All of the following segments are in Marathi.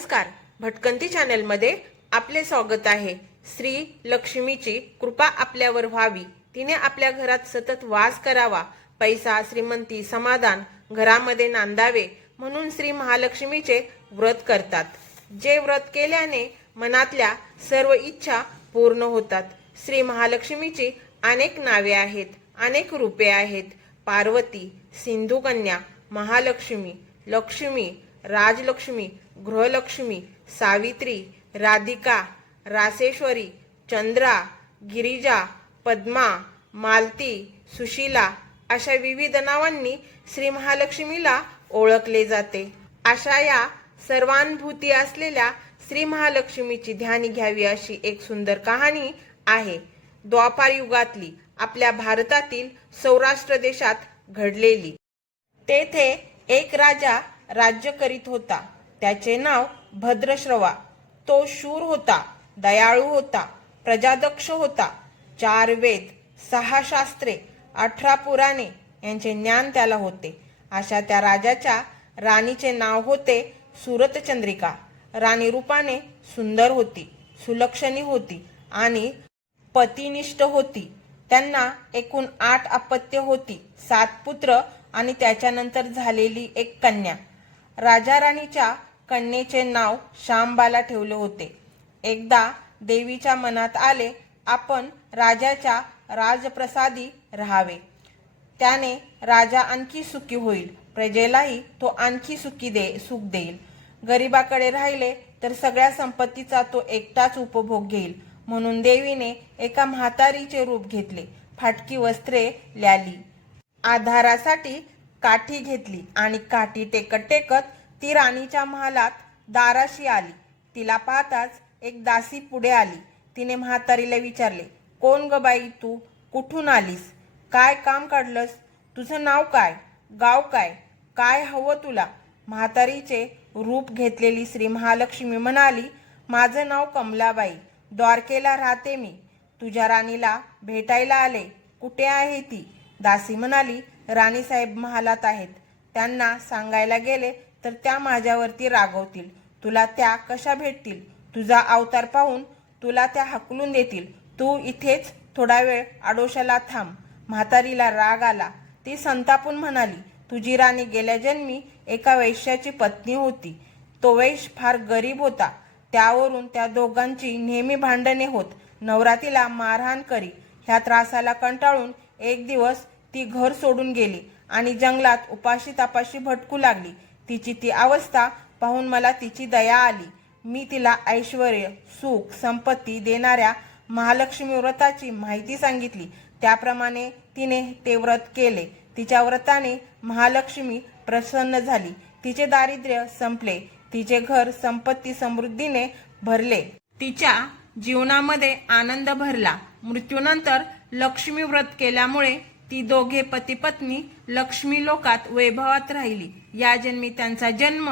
नमस्कार. भटकंती चॅनेलमध्ये आपले स्वागत आहे. श्री लक्ष्मीची कृपा आपल्यावर व्हावी. तिने आपल्या घरात सतत वास करावा. पैसा श्रीमंती समाधान घरामध्ये नांदावे म्हणून श्री महालक्ष्मीचे व्रत करतात. जे व्रत केल्याने मनातल्या सर्व इच्छा पूर्ण होतात. श्री महालक्ष्मीची अनेक नावे आहेत अनेक रूपे आहेत. पार्वती सिंधुकन्या महालक्ष्मी लक्ष्मी राजलक्ष्मी गृहलक्ष्मी सावित्री राधिका रासेश्वरी चंद्रा गिरिजा पद्मा मालती सुशीला अशा विविध नावांनी श्री महालक्ष्मीला ओळखले जाते. अशा या सर्वानुभूती असलेल्या श्री महालक्ष्मीची ध्यानी घ्यावी अशी एक सुंदर कहाणी आहे. द्वापार युगातली आपल्या भारतातील सौराष्ट्र देशात घडलेली. तेथे एक राजा राज्य करीत होता. त्याचे नाव भद्रश्रवा. तो शूर होता दयाळू होता प्रजादक्ष होता. चार वेद सहा शास्त्रे अठरा पुराणे यांचे ज्ञान त्याला होते. अशा त्या राजाच्या राणीचे नाव होते सुरतचंद्रिका. राणी रूपाने सुंदर होती सुलक्षणी होती आणि पतिनिष्ठ होती. त्यांना एकूण आठ अपत्य होती सात पुत्र आणि त्याच्यानंतर झालेली एक कन्या. राजा राणीच्या कन्येचे नाव श्यामबाला ठेवले होते. एकदा देवीच्या मनात आले आपण राजाच्या राजप्रसादी राहावे. त्याने राजा आणखी सुखी होईल. प्रजेलाही तो आणखी सुखी दे सुख देईल. गरिबाकडे राहिले तर सगळ्या संपत्तीचा तो एकटाच उपभोग घेईल. म्हणून देवीने एका म्हातारीचे रूप घेतले. फाटकी वस्त्रे ल्याली. आधारासाठी काठी घेतली आणि काठी टेकत टेकत ती राणीच्या महालात दाराशी आली. तिला पाहताच एक दासी पुढे आली. तिने म्हातारीला विचारले कोण ग बाई तू? कुठून आलीस? काय काम काढलंस? तुझं नाव काय? गाव काय? काय हवं तुला? म्हातारीचे रूप घेतलेली श्री महालक्ष्मी म्हणाली माझं नाव कमलाबाई. द्वारकेला राहते मी. तुझ्या राणीला भेटायला आले. कुठे आहे ती? दासी म्हणाली राणीसाहेब महालात आहेत. त्यांना सांगायला गेले तर त्या माझ्यावरती रागवतील. तुला त्या कशा भेटतील? तुझा अवतार पाहून तुला त्या हकलून देतील. तू इथेच थोडा वेळ आडोशाला थांब. म्हातारीला राग आला. ती संतापून म्हणाली तुझी राणी गेल्या जन्मी एका वैश्याची पत्नी होती. तो वैश फार गरीब होता. त्यावरून त्या दोघांची नेहमी भांडणे होत. नवरातीला मारहाण करी. ह्या त्रासाला कंटाळून एक दिवस ती घर सोडून गेली आणि जंगलात उपाशी तापाशी भटकू लागली. तिची ती अवस्था पाहून मला तिची दया आली. मी तिला ऐश्वर सुख संपत्ती देणाऱ्या महालक्ष्मी व्रताची माहिती सांगितली. त्याप्रमाणे तिने ते व्रत केले. तिच्या व्रताने महालक्ष्मी प्रसन्न झाली. तिचे दारिद्र्य संपले. तिचे घर संपत्ती समृद्धीने भरले. तिच्या जीवनामध्ये आनंद भरला. मृत्यूनंतर लक्ष्मी व्रत केल्यामुळे ती दोघे पती पत्नी लक्ष्मी लोकात वैभवात राहिली. या जन्मी त्यांचा जन्म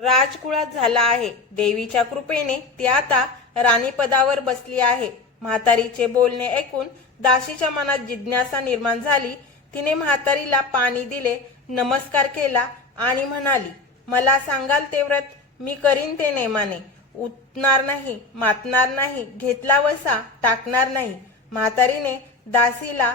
राजकुळात झाला आहे. देवीच्या कृपेने ती आता राणीपदावर बसली आहे. म्हातारीचे बोलणे ऐकून दासीच्या मनात जिज्ञासा निर्माण झाली. तिने म्हातारीला पाणी दिले नमस्कार केला आणि म्हणाली मला सांगाल ते व्रत? मी करीन ते नेमाने. उठणार नाही मातणार नाही घेतला वसा टाकणार नाही. म्हातारीने दासीला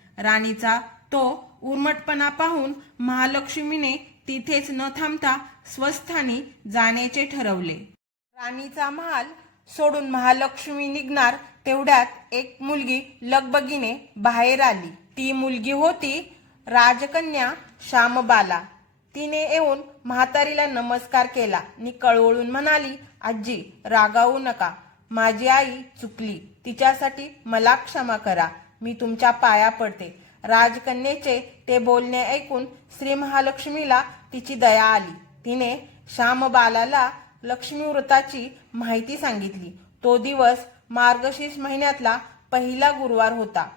राणीचा. तो उर्मटपणा पाहून महालक्ष्मीने तिथेच न थांबता स्वस्थानी जाण्याचे ठरवले. राणीचा महाल सोडून महालक्ष्मी निघणार तेवढ्यात एक मुलगी लगबगीने बाहेर आली. ती मुलगी होती राजकन्या श्यामबाला. तिने येऊन म्हातारीला नमस्कार केला. नि कळवळून म्हणाली आजी रागावू नका. माझी आई चुकली. तिच्यासाठी मला क्षमा करा. मी तुमच्या पाया पडते. राजकन्येचे ते बोलणे ऐकून श्री महालक्ष्मीला तिची दया आली. तिने श्यामबालाला लक्ष्मी व्रताची माहिती सांगितली. तो दिवस मार्गशीर्ष महिन्यातला पहिला गुरुवार होता.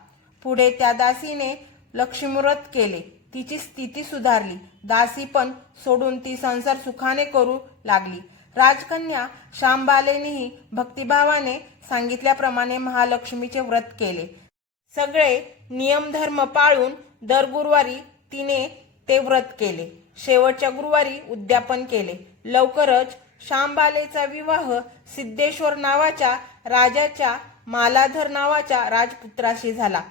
पुढे त्या दासीने लक्ष्मीव्रत केले. तिची स्थिती सुधारली. दासी पण सोडून ती संसार सुखाने करू लागली. राजकन्या श्यामबालेनेही भक्तिभावाने सांगितल्याप्रमाणे महालक्ष्मीचे व्रत केले. सगळे नियमधर्म पाळून दर गुरुवारी तिने ते व्रत केले. शेवटच्या गुरुवारी उद्यापन केले. लवकरच शांबालेचा विवाह सिद्धेश्वर नावाच्या राजाच्या मालाधर नावाच्या राजपुत्राशी झाला.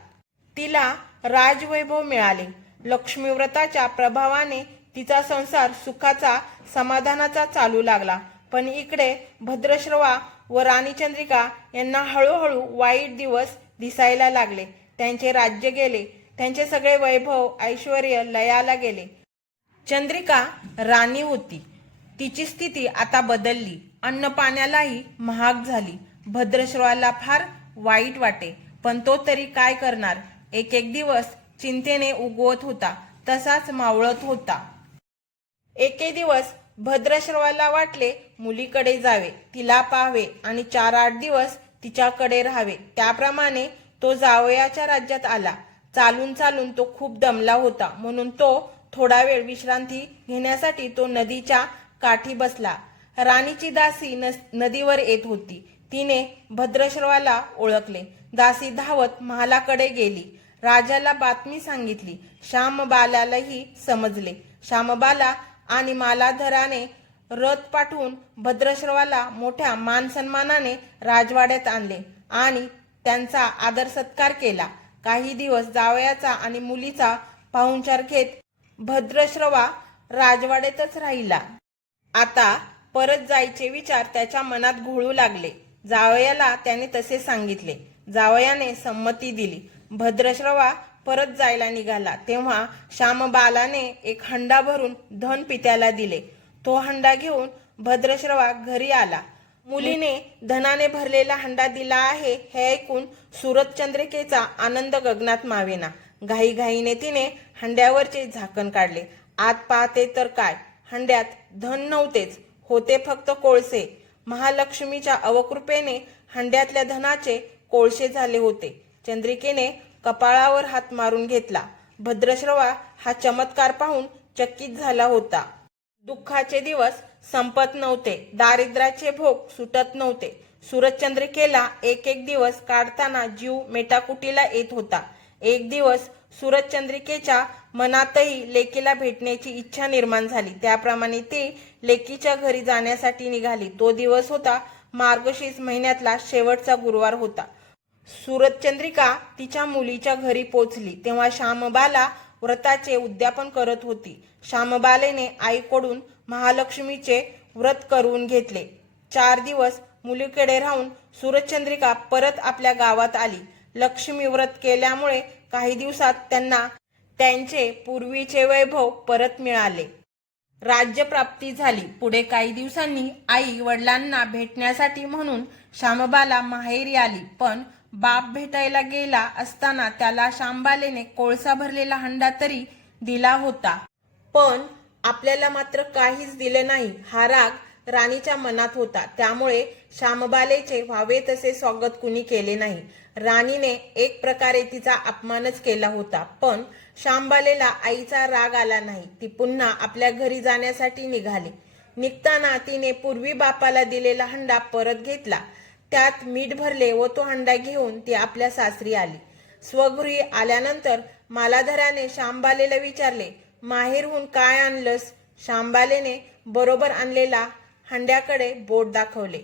तिला राजवैभव मिळाले. लक्ष्मीव्रताच्या प्रभावाने तिचा संसार सुखाचा समाधानाचा चालू लागला. पण इकडे भद्रश्रवा व राणी चंद्रिका यांना हळूहळू वाईट दिवस दिसायला लागले. त्यांचे राज्य गेले. त्यांचे सगळे वैभव ऐश्वर लयाला गेले. चंद्रिका राणी होती. तिची स्थिती आता बदलली. अन्न पाण्यालाही महाग झाली. भद्रश्रवाला फार वाईट वाटे. पण तो तरी काय करणार? एक एक दिवस चिंतेने उगवत होता. तसाच मावळत होता. एके दिवस भद्रश्रवाला वाटले मुलीकडे जावे. तिला पाहावे आणि चार आठ दिवस तिच्याकडे राहावे. त्याप्रमाणे तो जावयाच्या राज्यात आला. चालून चालून तो खूप दमला होता. म्हणून तो थोडा वेळ विश्रांती घेण्यासाठी तो नदीच्या काठी बसला. राणीची दासी नस- नदीवर येत होती. तिने भद्रश्रवाला ओळखले. दासी धावत महालाकडे गेली. राजाला बातमी सांगितली. श्यामबालालाही समजले. श्यामबाला आणि मालाधराने रथ पाठवून भद्रश्रवाला मोठ्या मान सन्मानाने राजवाड्यात आणले आणि त्यांचा आदर सत्कार केला. काही दिवस जावयाचा आणि मुलीचा पाहुणचार घेत भद्रश्रवा राजवाड्यातच राहिला. आता परत जायचे विचार त्याच्या मनात घोळू लागले. जावयाला त्याने तसे सांगितले. जावयाने संमती दिली. भद्रश्रवा परत जायला निघाला तेव्हा श्यामबालाने एक हंडा भरून धन पित्याला दिले. तो हंडा घेऊन भद्रश्रवा घरी आला. मुलीने धनाने भरलेला हंडा दिला आहे हे ऐकून सुरत चंद्रिकेचा आनंद गगनात मावेना. घाईघाईने तिने हंड्यावरचे झाकण काढले. आत पाहते तर काय? हंड्यात धन नव्हतेच. होते फक्त कोळसे. महालक्ष्मीच्या अवकृपेने हंड्यातल्या धनाचे कोळसे झाले होते. चंद्रिकेने कपाळावर हात मारून घेतला. भद्रश्रवा हा चमत्कार पाहून चकित झाला होता. दुःखाचे दिवस संपत नव्हते. दारिद्र्याचे भोग सुटत नव्हते. सूरजचंद्रिकेला एक एक दिवस काढताना जीव मेटाकुटीला येत होता. एक दिवस सूरजचंद्रिकेच्या मनातही लेकीला भेटण्याची इच्छा निर्माण झाली. त्याप्रमाणे ती लेकीच्या घरी जाण्यासाठी निघाली. तो दिवस होता मार्गशीर्ष महिन्यातला शेवटचा गुरुवार होता. सूरजचंद्रिका तिच्या मुलीच्या घरी पोचली. तेव्हा श्यामबाला व्रताचे उद्यापन करत होती. श्यामबालेने आईकडून महालक्ष्मीचे व्रत करून घेतले. चार दिवस मुलीकडे राहून सूरजचंद्रिका परत आपल्या गावात आली. लक्ष्मी व्रत केल्यामुळे काही दिवसात त्यांना त्यांचे पूर्वीचे वैभव परत मिळाले. राज्यप्राप्ती झाली. पुढे काही दिवसांनी आई वडिलांना भेटण्यासाठी म्हणून श्यामबाला माहेरी आली. पण बाप भेटायला गेला असताना त्याला श्यामबालेने कोळसा भरलेला हंडा तरी दिला होता. पण आपल्याला मात्र काहीच दिलं नाही. हा राग राणीच्या मनात होता. त्यामुळे श्यामबालेचे व्हावे तसे स्वागत कुणी केले नाही. राणीने एक प्रकारे तिचा अपमानच केला होता. पण श्यामबालेला आईचा राग आला नाही. ती पुन्हा आपल्या घरी जाण्यासाठी निघाली. निघताना तिने पूर्वी बापाला दिलेला हंडा परत घेतला. त्यात मीठ भरले व तो हंडा घेऊन ती आपल्या सासरी आली. स्वगृही आल्यानंतर मालाधराने श्यामबालेला विचारले माहेरहून काय आणलंस? श्यामबालेने बरोबर आणलेला हंड्याकडे बोट दाखवले.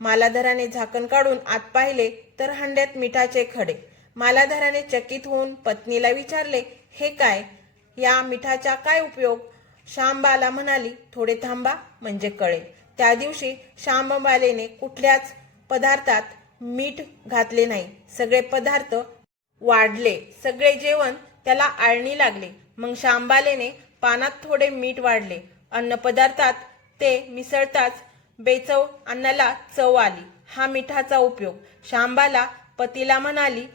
मालाधराने झाकण काढून आत पाहिले तर हंड्यात मिठाचे खडे. मालाधराने चकित होऊन पत्नीला विचारले हे काय? या मिठाचा काय उपयोग? श्यामबाला म्हणाली थोडे थांबा म्हणजे कळेल. त्या दिवशी श्यामबालेने कुठल्याच पदार्थात मीठ घातले नाही. सगळे पदार्थ वाढले. सगळे जेवण त्याला आळणी लागले. मग शांबालेने पानात थोडे मीठ वाढले. अन्नपदार्थात ते मिसळताच बेचव अन्नाला चव आली. हा मिठाचा उपयोग. शांबाला पतीला म्हणाली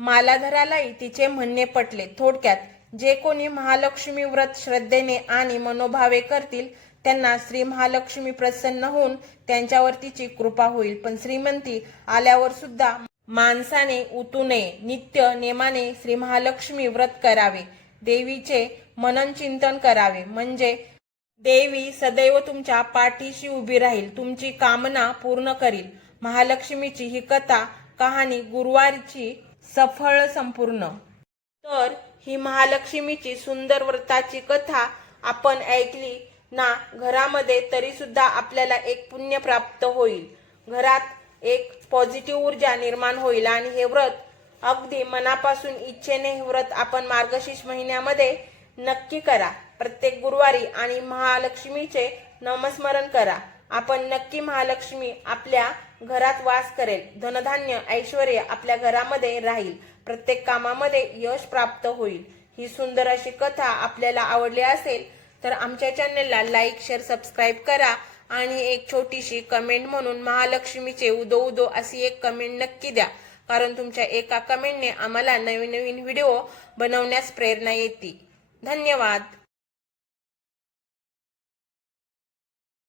मालाधरालाही तिचे म्हणणे पटले. थोडक्यात जे कोणी महालक्ष्मी व्रत श्रद्धेने आणि मनोभावे करतील त्यांना श्री महालक्ष्मी प्रसन्न होऊन त्यांच्यावर तिची कृपा होईल. पण श्रीमंती आल्यावर सुद्धा माणसाने उतू नये नित्य नेमाने श्री महालक्ष्मी व्रत करावे. देवीचे मनन चिंतन करावे. म्हणजे देवी सदैव तुमच्या पाठीशी उभी राहील तुमची कामना पूर्ण करील. महालक्ष्मीची ही कथा कहाणी गुरुवारची सफळ संपूर्ण. तर ही महालक्ष्मीची सुंदर व्रताची कथा आपण ऐकली ना घरामध्ये तरी सुद्धा आपल्याला एक पुण्य प्राप्त होईल. घरात एक पॉझिटिव्ह ऊर्जा निर्माण होईल आणि हे व्रत अगदी मनापासून इच्छेने हे व्रत आपण मार्गशीर्ष महिन्यामध्ये नक्की करा. प्रत्येक गुरुवारी आणि महालक्ष्मीचे नमस्मरण करा. आपण नक्की महालक्ष्मी आपल्या घरात वास करेल. धनधान्य ऐश्वर आपल्या घरामध्ये राहील. प्रत्येक कामामध्ये यश प्राप्त होईल. ही सुंदर अशी कथा आपल्याला आवडली असेल तर आमच्या चॅनलला लाईक शेअर सबस्क्राईब करा आणि एक छोटीशी कमेंट म्हणून महालक्ष्मीचे उदो उदो अशी एक कमेंट नक्की द्या. कारण तुमच्या एका कमेंटने आम्हाला नवीन नवीन व्हिडिओ बनवण्यास प्रेरणा येते. धन्यवाद.